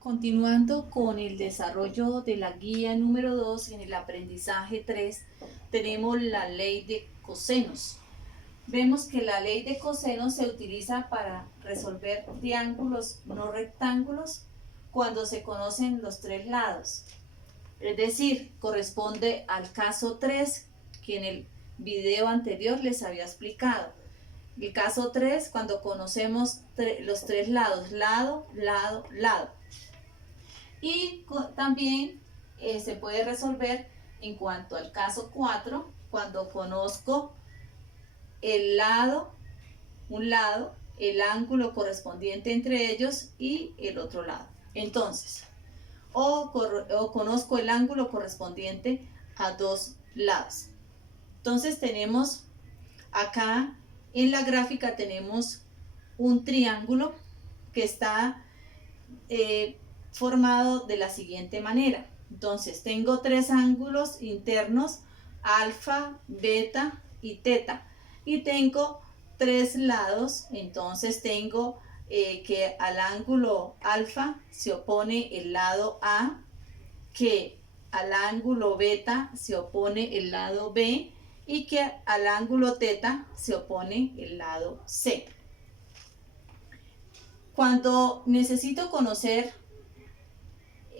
Continuando con el desarrollo de la guía número 2 en el aprendizaje 3, tenemos la ley de cosenos. Vemos que la ley de cosenos se utiliza para resolver triángulos no rectángulos cuando se conocen los tres lados. Es decir, corresponde al caso 3 que en el video anterior les había explicado. El caso 3, cuando conocemos los tres lados, lado, lado, lado. Y también se puede resolver en cuanto al caso 4, cuando conozco el lado, un lado, el ángulo correspondiente entre ellos y el otro lado. Entonces, o conozco el ángulo correspondiente a dos lados. Entonces tenemos acá en la gráfica tenemos un triángulo que está formado de la siguiente manera. Entonces tengo tres ángulos internos, alfa, beta y teta, y tengo tres lados. Entonces tengo que al ángulo alfa se opone el lado A, que al ángulo beta se opone el lado B y que al ángulo teta se opone el lado C. Cuando necesito conocer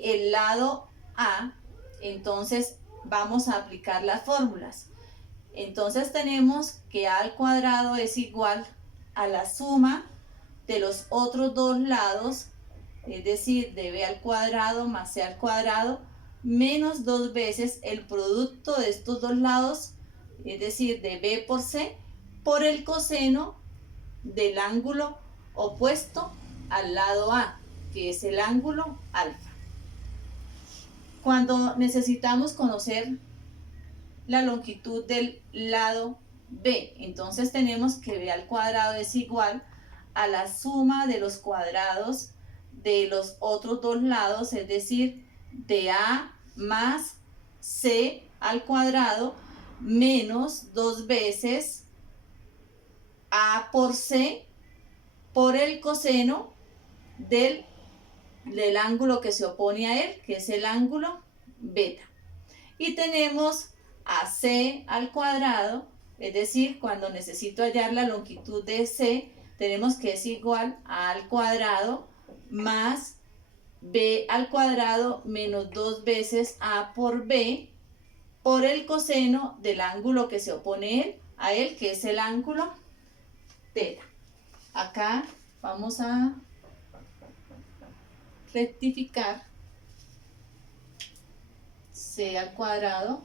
el lado A, entonces vamos a aplicar las fórmulas. Entonces tenemos que A al cuadrado es igual a la suma de los otros dos lados, es decir, de B al cuadrado más C al cuadrado, menos dos veces el producto de estos dos lados, es decir, de B por C, por el coseno del ángulo opuesto al lado A, que es el ángulo alfa. Cuando necesitamos conocer la longitud del lado B, entonces tenemos que B al cuadrado es igual a la suma de los cuadrados de los otros dos lados, es decir, de A más C al cuadrado menos dos veces A por C por el coseno del ángulo que se opone a él, que es el ángulo beta. Y tenemos a C al cuadrado, es decir, cuando necesito hallar la longitud de C, tenemos que es igual a al cuadrado más B al cuadrado menos dos veces A por B por el coseno del ángulo que se opone a él, que es el ángulo teta. Acá vamos a rectificar C al cuadrado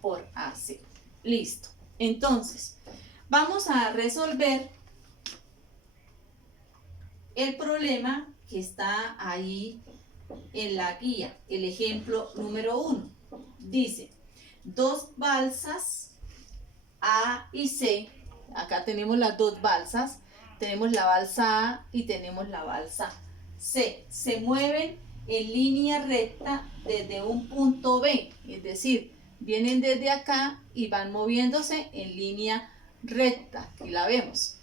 por AC. Listo. Entonces, vamos a resolver el problema que está ahí en la guía. El ejemplo número 1. Dice, dos balsas A y C. Acá tenemos las dos balsas. Tenemos la balsa A y tenemos la balsa C. Se mueven en línea recta desde un punto B, es decir, vienen desde acá y van moviéndose en línea recta, aquí la vemos.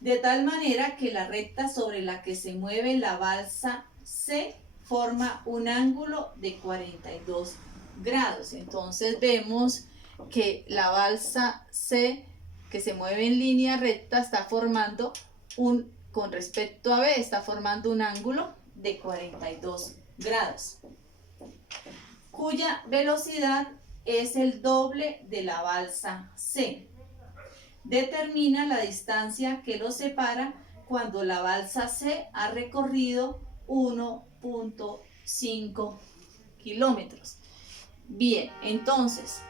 De tal manera que la recta sobre la que se mueve la balsa C forma un ángulo de 42 grados. Entonces vemos que la balsa C que se mueve en línea recta está formando con respecto a B, está formando un ángulo de 42 grados, cuya velocidad es el doble de la balsa C. Determina la distancia que los separa cuando la balsa C ha recorrido 1.5 kilómetros. Bien, entonces,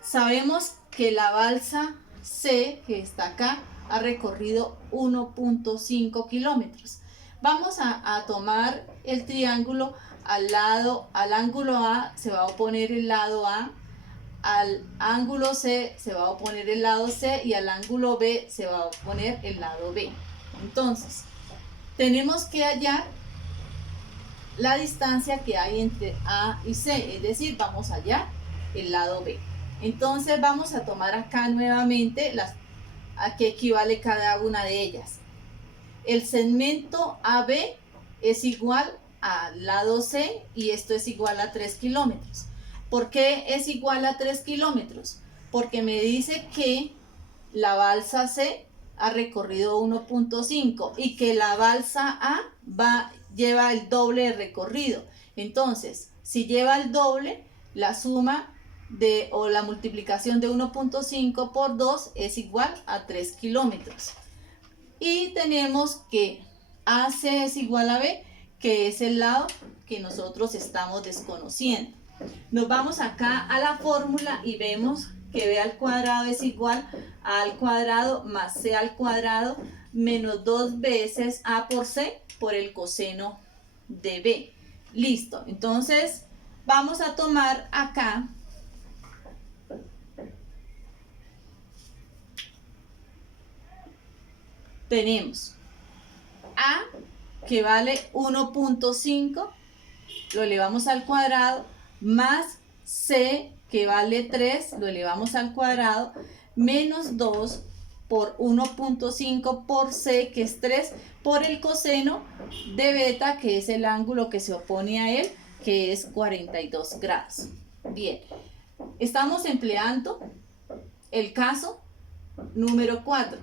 sabemos que la balsa C, que está acá, ha recorrido 1.5 kilómetros. Vamos a tomar el triángulo al ángulo A se va a oponer el lado A, al ángulo C se va a oponer el lado C y al ángulo B se va a oponer el lado B. Entonces, tenemos que hallar la distancia que hay entre A y C, es decir, vamos a hallar el lado B. Entonces vamos a tomar acá nuevamente a qué equivale cada una de ellas. el segmento AB es igual al lado C y esto es igual a 3 kilómetros. ¿Por qué es igual a 3 kilómetros? Porque me dice que la balsa C ha recorrido 1.5 y que la balsa A lleva el doble de recorrido. Entonces, si lleva el doble, la suma o la multiplicación de 1.5 por 2 es igual a 3 kilómetros. Y tenemos que AC es igual a B, que es el lado que nosotros estamos desconociendo. Nos vamos acá a la fórmula y vemos que B al cuadrado es igual a al cuadrado más C al cuadrado menos 2 veces A por C por el coseno de B. Listo, entonces vamos a tomar acá tenemos A que vale 1.5, lo elevamos al cuadrado, más C que vale 3, lo elevamos al cuadrado, menos 2 por 1.5 por C, que es 3, por el coseno de beta, que es el ángulo que se opone a él, que es 42 grados. Bien, estamos empleando el caso número 4.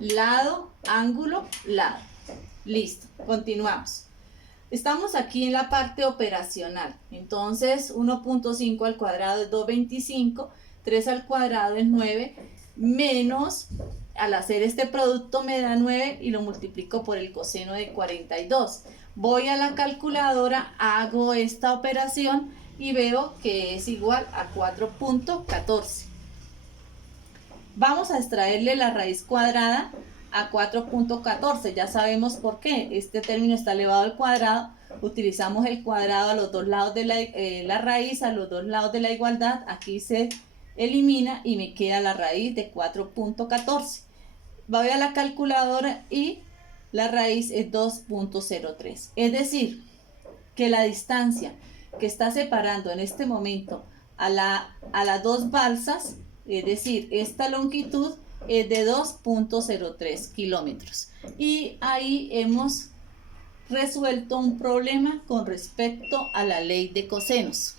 Lado, ángulo, lado. Listo, continuamos. Estamos aquí en la parte operacional. Entonces, 1.5 al cuadrado es 2.25, 3 al cuadrado es 9, menos, al hacer este producto me da 9 y lo multiplico por el coseno de 42. Voy a la calculadora, hago esta operación y veo que es igual a 4.14. Vamos a extraerle la raíz cuadrada a 4.14, ya sabemos por qué. Este término está elevado al cuadrado, utilizamos el cuadrado a los dos lados de la raíz, a los dos lados de la igualdad, aquí se elimina y me queda la raíz de 4.14. Voy a la calculadora y la raíz es 2.03, es decir, que la distancia que está separando en este momento a las dos balsas, es decir, esta longitud es de 2.03 kilómetros. Y ahí hemos resuelto un problema con respecto a la ley de cosenos.